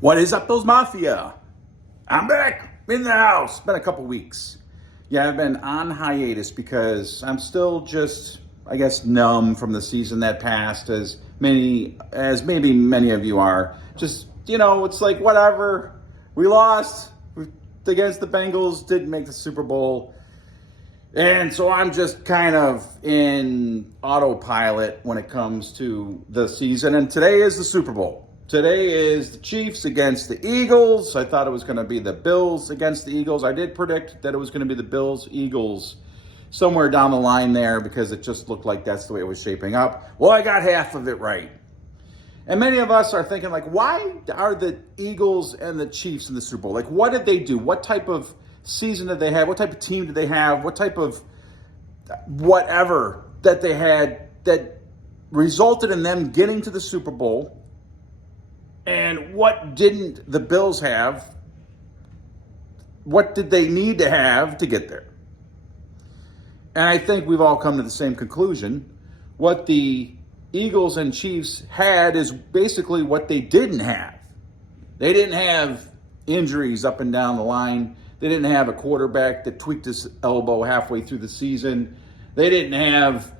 What is up, Bills Mafia? I'm back in the house. It's been a couple weeks. Yeah, I've been on hiatus because I'm still just, I guess, numb from the season that passed, as maybe many of you are. Just, it's like whatever. We lost against the Bengals, didn't make the Super Bowl. And so I'm just kind of in autopilot when it comes to the season. And today is the Super Bowl. Today is the Chiefs against the Eagles. I thought it was going to be the Bills against the Eagles. I did predict that it was going to be the Bills-Eagles somewhere down the line there because it just looked like that's the way it was shaping up. Well, I got half of it right. And many of us are thinking, like, why are the Eagles and the Chiefs in the Super Bowl? Like, what did they do? What type of season did they have? What type of team did they have? What type of whatever that they had that resulted in them getting to the Super Bowl? And what didn't the Bills have? What did they need to have to get there? And I think we've all come to the same conclusion. What the Eagles and Chiefs had is basically what they didn't have. They didn't have injuries up and down the line. They didn't have a quarterback that tweaked his elbow halfway through the season. They didn't have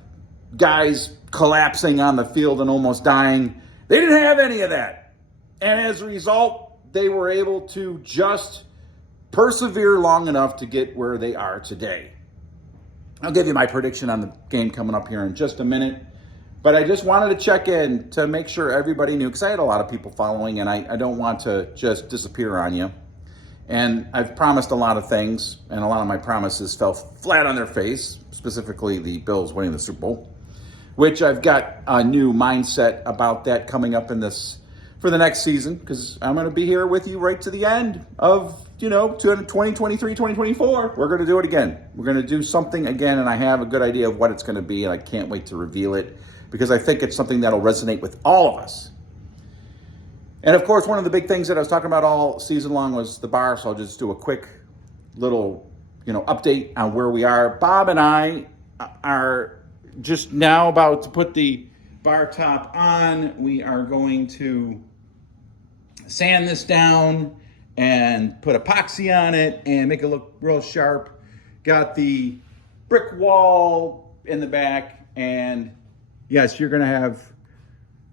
guys collapsing on the field and almost dying. They didn't have any of that. And as a result, they were able to just persevere long enough to get where they are today. I'll give you my prediction on the game coming up here in just a minute. But I just wanted to check in to make sure everybody knew, because I had a lot of people following, and I don't want to just disappear on you. And I've promised a lot of things, and a lot of my promises fell flat on their face, specifically the Bills winning the Super Bowl, which I've got a new mindset about that coming up in this for the next season, because I'm going to be here with you right to the end of, 2023, 2024. We're going to do it again. We're going to do something again, and I have a good idea of what it's going to be, and I can't wait to reveal it, because I think it's something that'll resonate with all of us. And of course, one of the big things that I was talking about all season long was the bar, so I'll just do a quick little, update on where we are. Bob and I are just now about to put the bar top on. We are going to sand this down and put epoxy on it and make it look real sharp. Got the brick wall in the back, and yes, you're going to have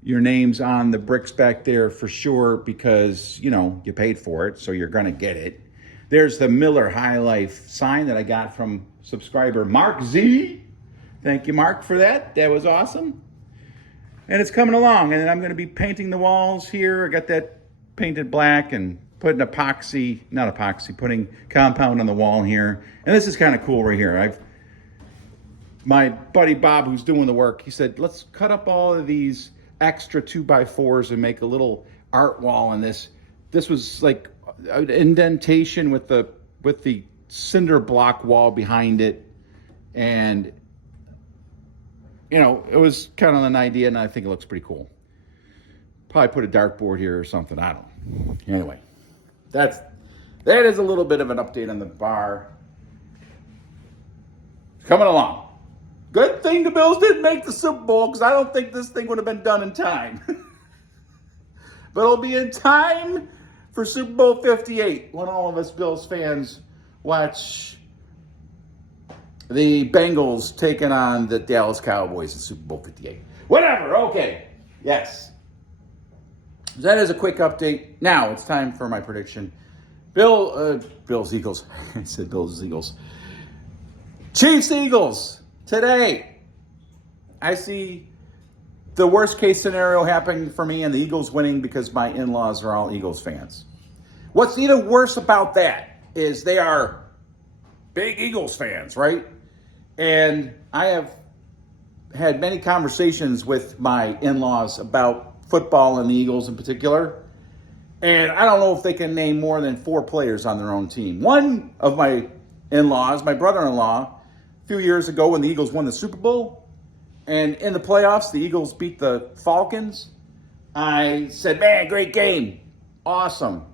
your names on the bricks back there for sure, because you paid for it, so you're going to get it. There's the Miller High Life sign that I got from subscriber Mark Z. Thank you, Mark, for that. That was awesome. And it's coming along, and I'm going to be painting the walls here. I got that painted black and putting putting compound on the wall here. And this is kind of cool right here. My buddy Bob, who's doing the work, he said, let's cut up all of these extra 2x4s and make a little art wall on this. This was like an indentation with the cinder block wall behind it. And it was kind of an idea, and I think it looks pretty cool. Probably put a dartboard here or something. I don't know. Anyway, that is a little bit of an update on the bar. It's coming along. Good thing the Bills didn't make the Super Bowl, because I don't think this thing would have been done in time. But it'll be in time for Super Bowl 58, when all of us Bills fans watch the Bengals taking on the Dallas Cowboys in Super Bowl 58. Whatever, okay. Yes. That is a quick update. Now it's time for my prediction. Bills, Eagles. I said Bills, Eagles. Chiefs, Eagles. Today, I see the worst case scenario happening for me and the Eagles winning, because my in-laws are all Eagles fans. What's even worse about that is they are big Eagles fans, right? And I have had many conversations with my in-laws about football and the Eagles in particular. And I don't know if they can name more than 4 players on their own team. One of my in-laws, my brother-in-law, a few years ago when the Eagles won the Super Bowl, and in the playoffs, the Eagles beat the Falcons, I said, man, great game. Awesome.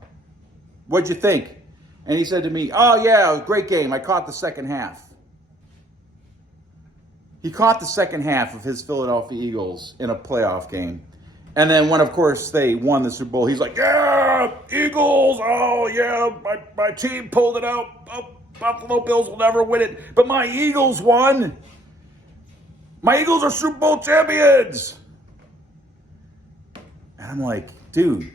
What'd you think? And he said to me, oh, yeah, it was a great game. I caught the second half. He caught the second half of his Philadelphia Eagles in a playoff game. And then when, of course, they won the Super Bowl, he's like, yeah, Eagles. Oh, yeah, my team pulled it out. Oh, Buffalo Bills will never win it. But my Eagles won. My Eagles are Super Bowl champions. And I'm like, dude,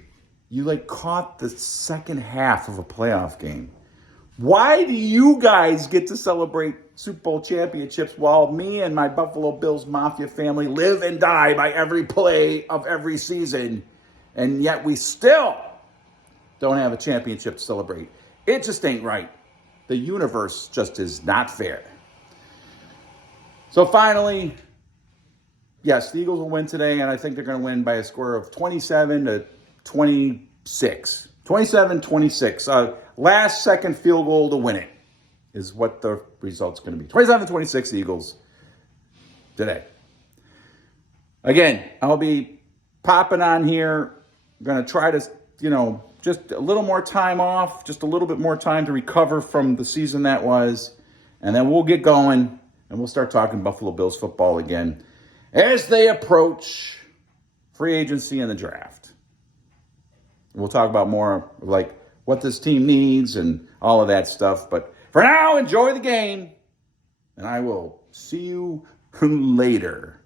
you like caught the second half of a playoff game. Why do you guys get to celebrate Super Bowl championships while me and my Buffalo Bills Mafia family live and die by every play of every season, and yet we still don't have a championship to celebrate? It just ain't right. The universe just is not fair. So finally, yes, the Eagles will win today, and I think they're going to win by a score of 27-26. 27-26. Last second field goal to win it is what the result's going to be. 27-26 Eagles today. Again, I'll be popping on here. I'm going to try to, just a little more time off, just a little bit more time to recover from the season that was. And then we'll get going, and we'll start talking Buffalo Bills football again as they approach free agency and the draft. We'll talk about more like what this team needs and all of that stuff. But for now, enjoy the game, and I will see you later.